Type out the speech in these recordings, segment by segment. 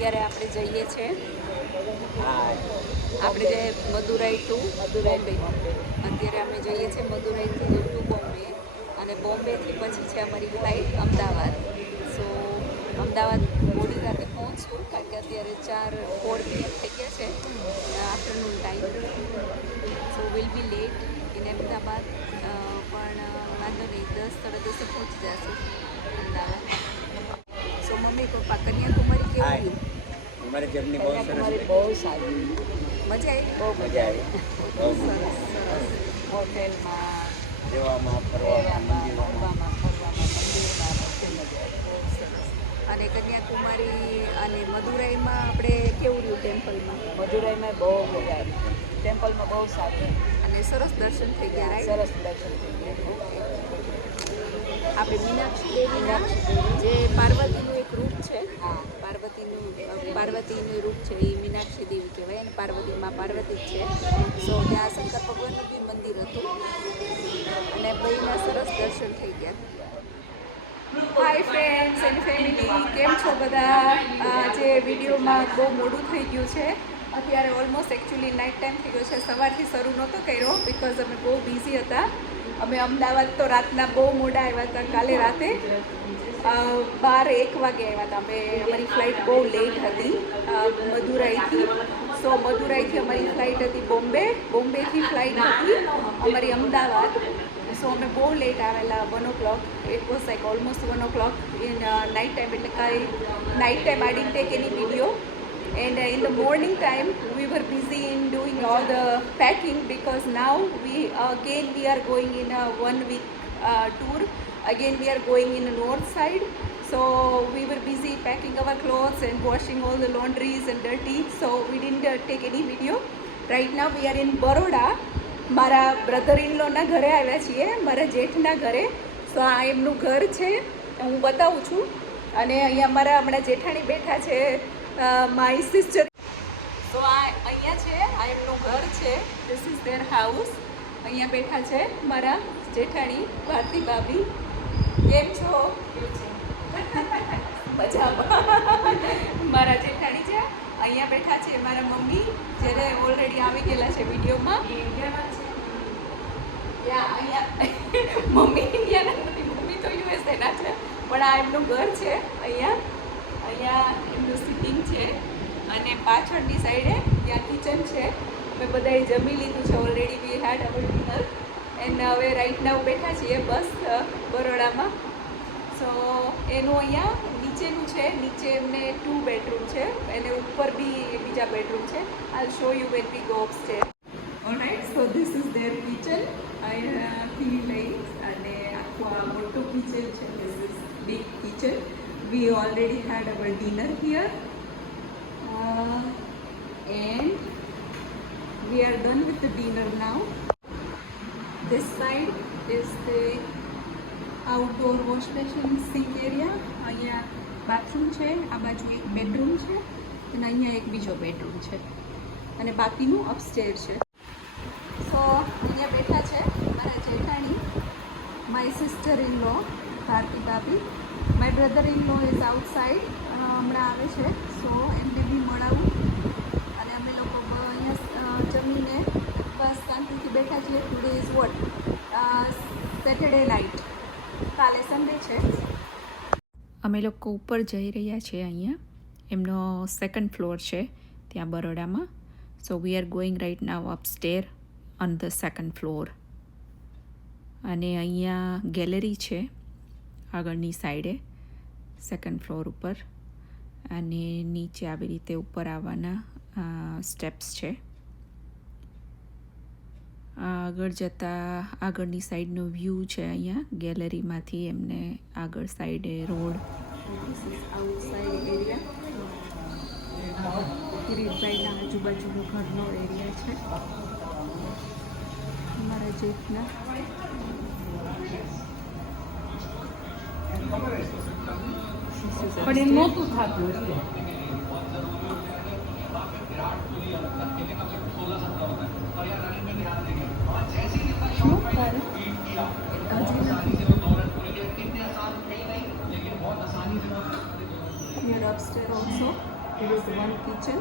અત્યારે આપણે જઈએ છીએ આપણે જે મદુરાઈ ટુ બોમ્બે. અત્યારે અમે જઈએ છીએ મદુરાઈથી ટુ બોમ્બે અને બોમ્બેથી પછી છે અમારી ફ્લાઇટ અમદાવાદ. સો અમદાવાદ મોડી રાતે પહોંચશું કારણ કે અત્યારે 4 PM થઈ ગયા છે afternoon time. So will be late in Ahmedabad પણ વાંધો નહીં 10-10:30 પહોંચી જશું અમદાવાદ. સો મમ્મી પપ્પા કન્યાકુમારી કેવું રહ્યું? અમારી જર્ની બહુ સરસ બહુ સારી મજા આવી? બહુ મજા આવી. બહુ સરસ સરસ. હોટેલમાં જોવામાં ફરવામાં ફરવામાં મંદિરોમાં મંદિરમાં બધે મજા આવી. બહુ સરસ. અને કન્યાકુમારી અને મદુરાઈમાં આપણે કેવું રહ્યું ટેમ્પલમાં? મદુરાઈમાં બહુ મજા આવી. ટેમ્પલમાં બહુ સારું અને સરસ દર્શન થઈ ગયા રાઈટ? સરસ દર્શન થઈ ગયા. આપણે મીનાક્ષી દેવીના જે પાર્વતીનું એક રૂપ છે, હા. પાર્વતીનું રૂપ છે એ મીનાક્ષી દેવી કહેવાય અને પાર્વતીમાં પાર્વતી જ છે. સો ત્યાં શંકર ભગવાનનું બી મંદિર હતું અને બેયના સરસ દર્શન થઈ ગયા. હાય ફ્રેન્ડ્સ એન્ડ ફેમિલી, કેમ છો બધા? આજે વિડીયોમાં બહુ મોડું થઈ ગયું છે. અત્યારે ઓલમોસ્ટ એકચ્યુઅલી નાઇટ ટાઈમ થઈ ગયો છે. સવારથી શરૂ નહોતો કર્યો બિકોઝ અમે બહુ બિઝી હતા. અમે અમદાવાદ તો રાતના બહુ મોડા આવ્યા હતા. કાલે રાતે 12-1 વાગે આવ્યા હતા. અમારી ફ્લાઇટ બહુ લેટ હતી મદુરાઈથી. સો મદુરાઈથી અમારી ફ્લાઇટ હતી બોમ્બેથી ફ્લાઇટ હતી અમારી અમદાવાદ. સો અમે બહુ લેટ આવેલા 1 o'clock. It was like almost 1 o'clock in night time. એટલે કાંઈ night time I didn't take any video. And in the morning time we were busy in doing all the packing because now we are going in a 1 week tour. Again we are going in the north side, so we were busy packing our clothes and washing all the laundries and dirty, so we didn't take any video. Right now we are in Baroda. મારા brother in લોના ઘરે આવ્યા છીએ, મારા જેઠના ઘરે. સો આ એમનું ઘર છે, હું બતાવું છું. અને અહીંયા મારા હમણાં જેઠાણી બેઠા છે, માય સિસ્ટર. સો આ અહીંયા છે, આ એમનું ઘર છે. This is there house. અહીંયા બેઠા છે મારા જેઠાણી ભારતી ભાભી. કેમ છો? મજામાં. મારા જેઠાણી છે. અહીંયા બેઠા છે મારા મમ્મી, જ્યારે ઓલરેડી આવી ગયેલા છે વિડીયોમાં. અહીંયા મમ્મી ઇન્ડિયાના નથી, મમ્મી તો યુએસએના છે. પણ આ એમનું ઘર છે. અહીંયા એમનું સિટિંગ છે અને પાછળની સાઈડે ત્યાં કિચન છે. અમે બધાએ જમી લીધું છે already. We had our dinner and હવે રાઈટ નાવ બેઠા છીએ બસ બરોડામાં. સો એનું અહીંયા નીચેનું છે. નીચે એમને 2 bedroom છે અને ઉપર બી બીજા બેડરૂમ છે. I show you when we go upstair. Alright, so this is their kitchen. અહીંથી લઈ અને આખું આ મોટું કિચન છે. This is big kitchen. We already had our dinner here and we are done with the dinner now. This side is the outdoor wash basin sink area. અહીંયા bathroom છે, આ બાજુ એક બેડરૂમ છે અને અહીંયા એક બીજો બેડરૂમ છે અને બાકીનું અપસ્ટેર છે. સો અહીંયા બેઠા છે મારા જેઠાણી, my sister in law Bharati ભાભી. My brother in law is outside, હમણાં આવે છે. સો એમને બી મળાવું અને અમે લોકો અહીંયા જમીને બસ શાંતિથી બેઠા છીએ. Today is what Saturday night, કાલે સન્ડે છે. અમે લોકો ઉપર જઈ રહ્યા છીએ. અહીંયા એમનો 2nd floor છે ત્યાં બરોડામાં. So we are going right now upstair on the 2nd floor. અને અહીંયા ગેલેરી છે આગળની સાઈડે 2nd floor ઉપર, અને નીચે આવી રીતે ઉપર આવવાના સ્ટેપ્સ છે. આગળ જતાં આગળની સાઈડનો વ્યૂ છે અહીંયા ગેલેરીમાંથી. એમને આગળ સાઈડે રોડ. આઉટસાઇડ એરિયા કિરીટભાઈના આજુબાજુનો ઘરનો એરિયા છે. મારા જેટના પણ એ નહોતું થતું. Here upstairs also There is one kitchen.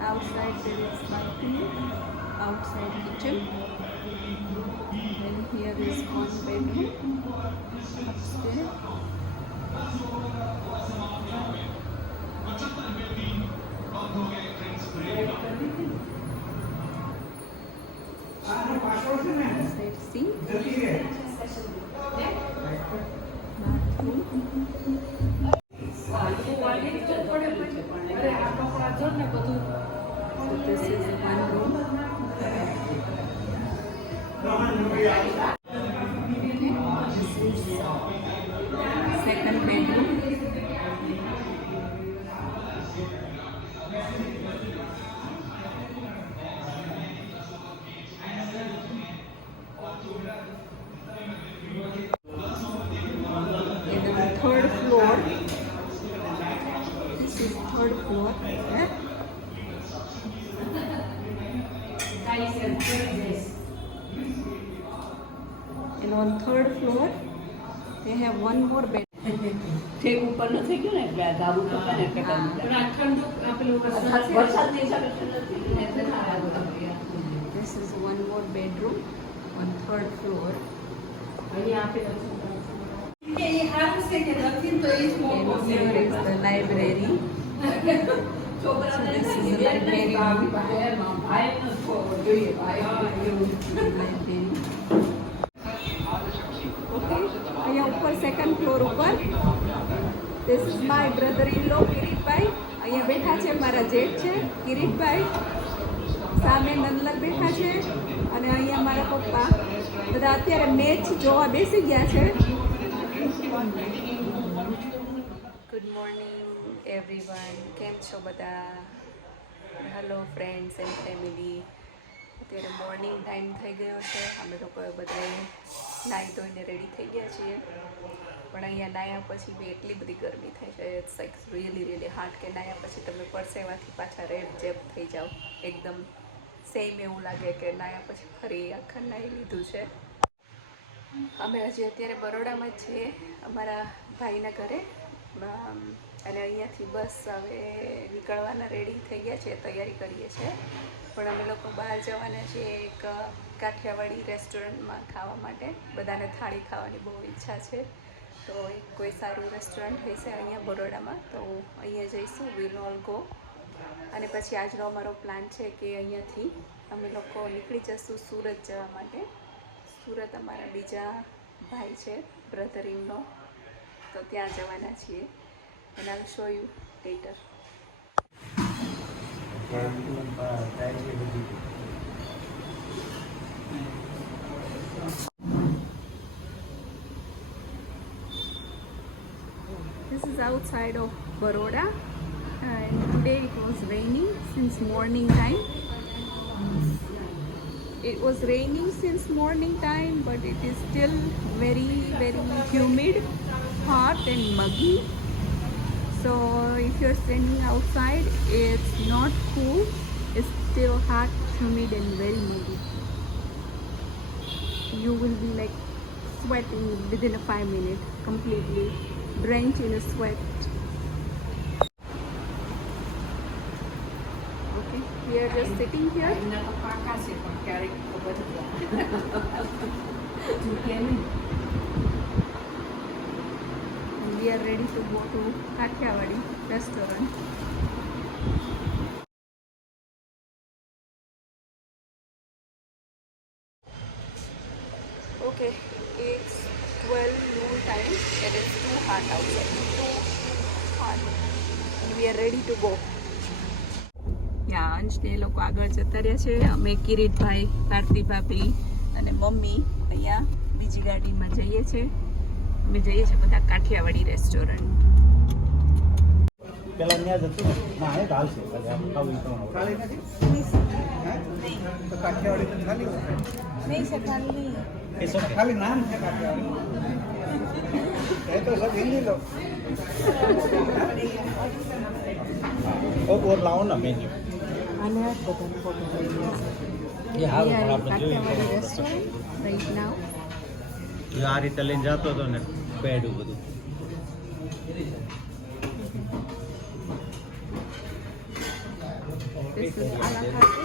Outside there is balcony. Outside kitchen. And here is one bedroom. Upstairs. Outside sink. So this is one room. This is second bedroom. And the third floor. This is third floor. And on third floor, they have one more bed. ઠેક ઉપર નથી ગયું ને એટલે આ ધાબુ તો છે ને એટલે વરસાદની હિસાબે This is one more bedroom on third floor. And here is the library. So this is the library room. Library. Okay. અહીંયા ઉપર સેકન્ડ ફ્લોર ઉપર This is my brother-in-law Kiritbhai. અહીંયા બેઠા છે મારા જેઠ છે કિરીટભાઈ. સામે નંદલાલ બેઠા છે અને અહીંયા મારા પપ્પા. બધા અત્યારે મેચ જોવા બેસી ગયા છે. Good morning everyone. કેમ છો બધા? Hello friends and family. અત્યારે મોર્નિંગ ટાઈમ થઈ ગયો છે. અમે લોકો બધાએ નાહી ધોઈને રેડી થઈ ગયા છીએ. પણ અહીંયા નાહ્યા પછી બી એટલી બધી ગરમી થાય છે. ઇટ્સ લાઈક રિયલી હાર્ડ કે નાહ્યા પછી તમે પરસેવાથી પાછા રેડ જેપ થઈ જાઓ. એકદમ સેમ એવું લાગે કે નાહ્યા પછી ફરી આખા નાહી લીધું છે. અમે હજી અત્યારે બરોડામાં જ છીએ અમારા ભાઈના ઘરે. અને અહીંયાથી બસ હવે નીકળવાના રેડી થઈ ગયા છે, તૈયારી કરીએ છીએ. પણ અમે લોકો બહાર જવાના છીએ એક કાઠિયાવાડી રેસ્ટોરન્ટમાં ખાવા માટે. બધાને થાળી ખાવાની બહુ ઈચ્છા છે. તો એક કોઈ સારું રેસ્ટોરન્ટ હશે અહીંયા બરોડામાં, તો અહીંયા જઈશું. Will all go. અને પછી આજનો અમારો પ્લાન છે કે અહીંયાથી અમે લોકો નીકળી જઈશું સુરત જવા માટે. સુરત અમારા બીજા ભાઈ છે, બ્રધર ઇન લો, તો ત્યાં જવાના છીએ. And I'll show you later. This is outside of Baroda, and today it was raining since morning time. It was raining since morning time, but it is still very humid, hot and muggy. So if you're standing outside, it's not cool, it's still hot, humid and very muggy. You will be like sweating within a 5 minutes, completely drenched in a sweat. Okay, we are just sitting here. We are ready to go to Kathiawadi restaurant. Okay, it's 12 noon time. It is too hot outside. Too hot. And we are ready to go. Yeah, અંશને લોકો આગળ જતા રહ્યા છે. અમે કિરીટભાઈ, ભારતી ભાભી અને mummy અહીંયા બીજી ગાડીમાં જઈએ છીએ. અમે જઈએ છીએ બધા કાઠિયાવાડી રેસ્ટોરન્ટ. પેલા ત્યાં જતું ના એ હાલ છે ખાલી નથી તો કાઠિયાવાડી તો ખાલી નહીં છે ખાલી એ સબ ખાલી નામ છે કાઠિયાવાડી એ તો સબ હિન્દી લો और लाओ ना मेन्यू અને બધાનો ફોટો લઈ એ હારું પણ આપણે જોઈએ રાઈટ નાઉ. આ રીતે લઈને જતો હતો ને બેડું બધું This is a la carte.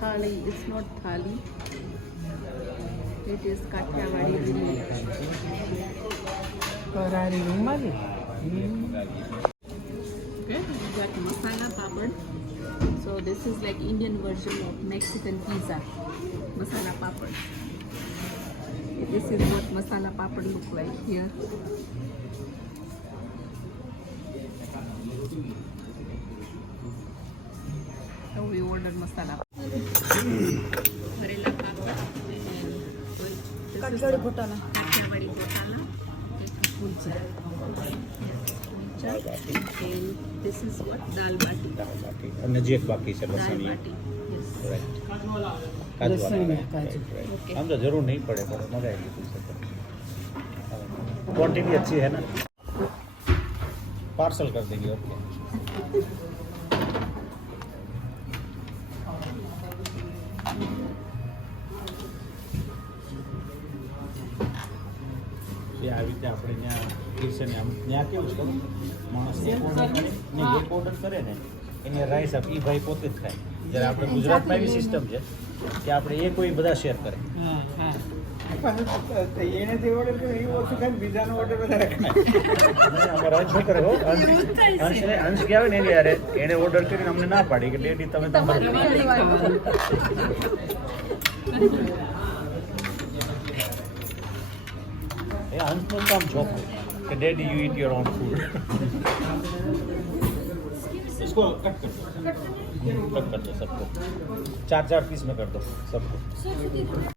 Thali, it's not thali. It is Kathiawadi meal. કરારી rumali Okay, we got masala papad. So this is like Indian version of Mexican pizza. Masala papad. This is what masala papad look like here. So we ordered masala. Varela papad and Kathiawadi ગોટાના Kathiawadi gotala. Kulcha. And this is what dal bati. અને જે એક બાકી છે Dal લસણી bati. Yes. કાજુ કાજુ. Okay. આમ તો જરૂર નહીં પડે પણ મગાવી લીધું છે क्वांटिटी अच्छी है ना पार्सल कर देंगे ओके એ આવી રીતે આપણે ત્યાં છે ને આમ ત્યાં કેવું છે માણસ એક ઓર્ડર કરે ને એક ઓર્ડર કરે ને એની રાઈસ આપ એ ભાઈ પોતે જ ખાય જ્યારે આપણે ગુજરાતમાં એવી સિસ્ટમ છે કે આપણે એ કોઈ બધા શેર કરે એનેથી ઓર્ડર કર્યો એ ઓછું ખાય બીજાનો ઓર્ડર વધારે ખાય નહીં, અમારો અંશ શું કરે હો અંશ ગયા હોય ને એની યારે એને ઓર્ડર કરીને અમને ના પાડી કે લેડી તમે તમારે એ અંશનું કામ ચોખ્ખું कि daddy you eat your own food इसको कट कर दो सबको 4-4 पीस में कर दो सबको